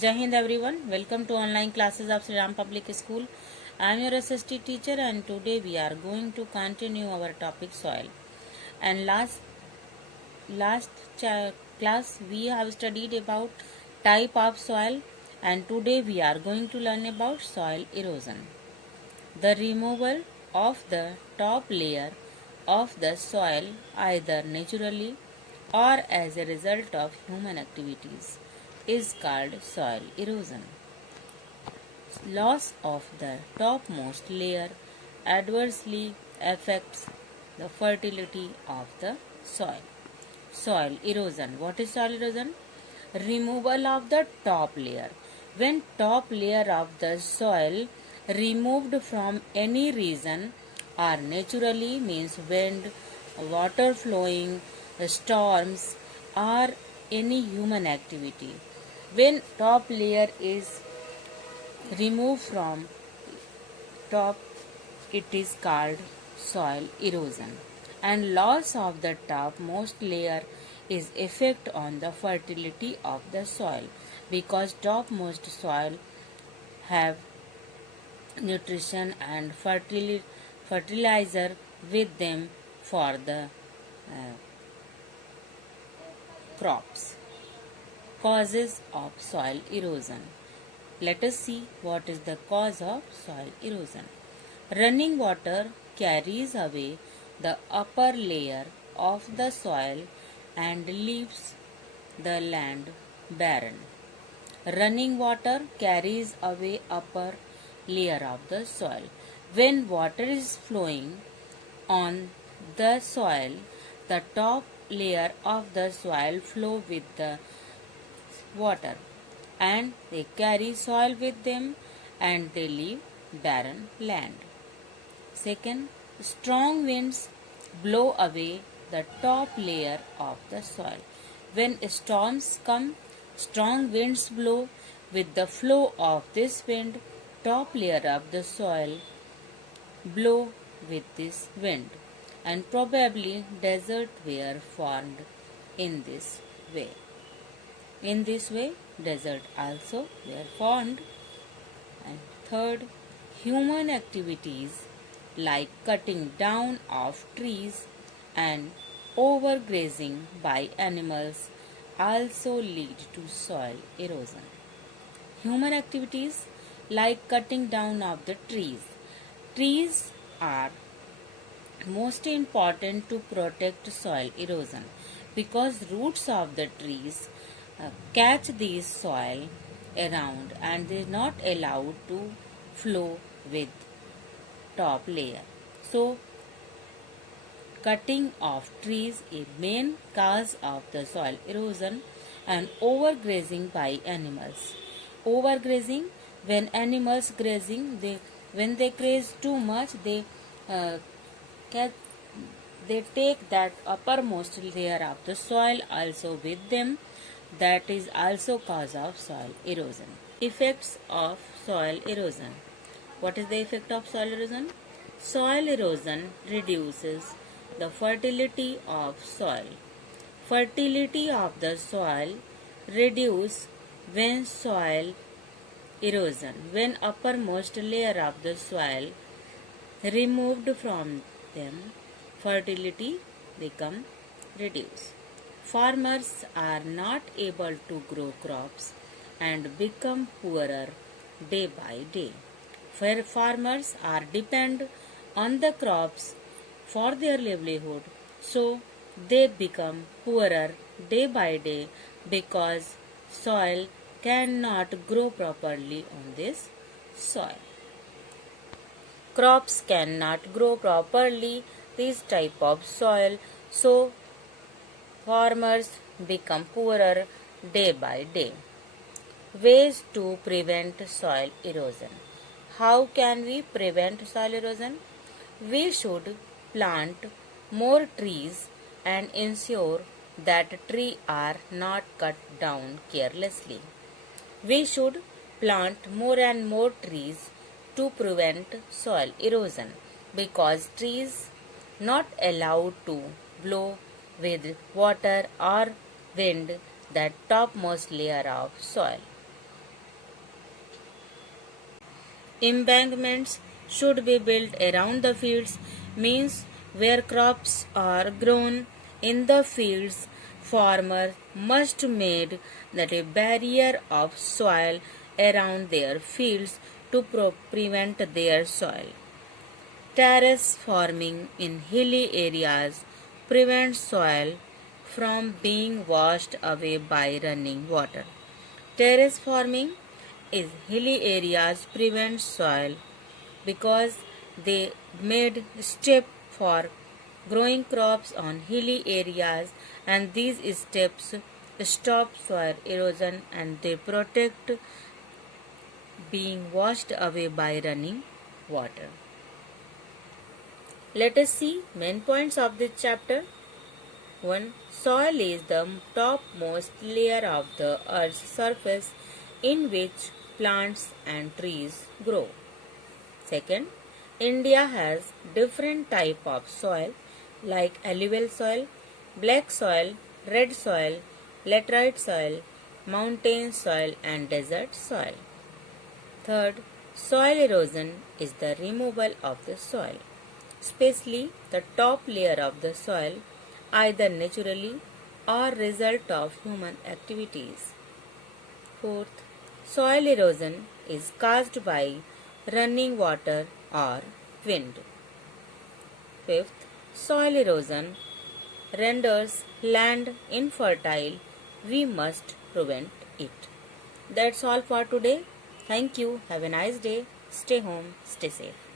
Jai Hind everyone, welcome to online classes of Sri Ram Public School. I am your SST teacher and today we are going to continue our topic soil. And class we have studied about type of soil and today we are going to learn about soil erosion. The removal of the top layer of the soil either naturally or as a result of human activities is called soil erosion. Loss of the topmost layer adversely affects the fertility of the soil. Soil erosion. What is soil erosion? Removal of the top layer. When top layer of the soil removed from any reason or naturally means wind, water flowing, storms or any human activity. When top layer is removed from top, it is called soil erosion. And loss of the topmost layer is effect on the fertility of the soil because topmost soil have nutrition and fertilizer with them for the crops. Causes of soil erosion. Let us see what is the cause of soil erosion. Running water carries away the upper layer of the soil and leaves the land barren. Running water carries away upper layer of the soil. When water is flowing on the soil, the top layer of the soil flow with the water and they carry soil with them and they leave barren land. Second, strong winds blow away the top layer of the soil. When storms come, strong winds blow. With the flow of this wind, top layer of the soil blow with this wind, and probably desert were formed in this way. In this way, desert also were formed. And third, human activities like cutting down of trees and overgrazing by animals also lead to soil erosion. Human activities like cutting down of the trees. Trees are most important to protect soil erosion because roots of the trees catch these soil around and they are not allowed to flow with top layer. So cutting of trees is main cause of the soil erosion and overgrazing by animals. Overgrazing, when animals grazing, when they graze too much, uh, they take that uppermost layer of the soil also with them. That is also cause of soil erosion. Effects of soil erosion. What is the effect of soil erosion? Soil erosion reduces the fertility of soil. Fertility of the soil reduce when soil erosion, when uppermost layer of the soil removed from them, fertility become reduced. Farmers are not able to grow crops and become poorer day by day. For farmers are depend on the crops for their livelihood, so they become poorer day by day because soil cannot grow properly on this soil. Crops cannot grow properly this type of soil, so farmers become poorer day by day. Ways to prevent soil erosion. How can we prevent soil erosion? We should plant more trees and ensure that trees are not cut down carelessly. We should plant more and more trees to prevent soil erosion because trees not allowed to blow with water or wind that topmost layer of soil. Embankments should be built around the fields, means where crops are grown in the fields, farmers must make that a barrier of soil around their fields to prevent their soil. Terrace farming in hilly areas prevents soil from being washed away by running water. Terrace farming in hilly areas prevents soil because they made step for growing crops on hilly areas, and these steps stop soil erosion and they protect being washed away by running water. Let us see main points of this chapter. 1. Soil is the topmost layer of the earth's surface in which plants and trees grow. Second, India has different type of soil like alluvial soil, black soil, red soil, laterite soil, mountain soil and desert soil. Third, soil erosion is the removal of the soil, especially the top layer of the soil, either naturally or result of human activities. Fourth, soil erosion is caused by running water or wind. Fifth, soil erosion renders land infertile. We must prevent it. That's all for today. Thank you. Have a nice day. Stay home. Stay safe.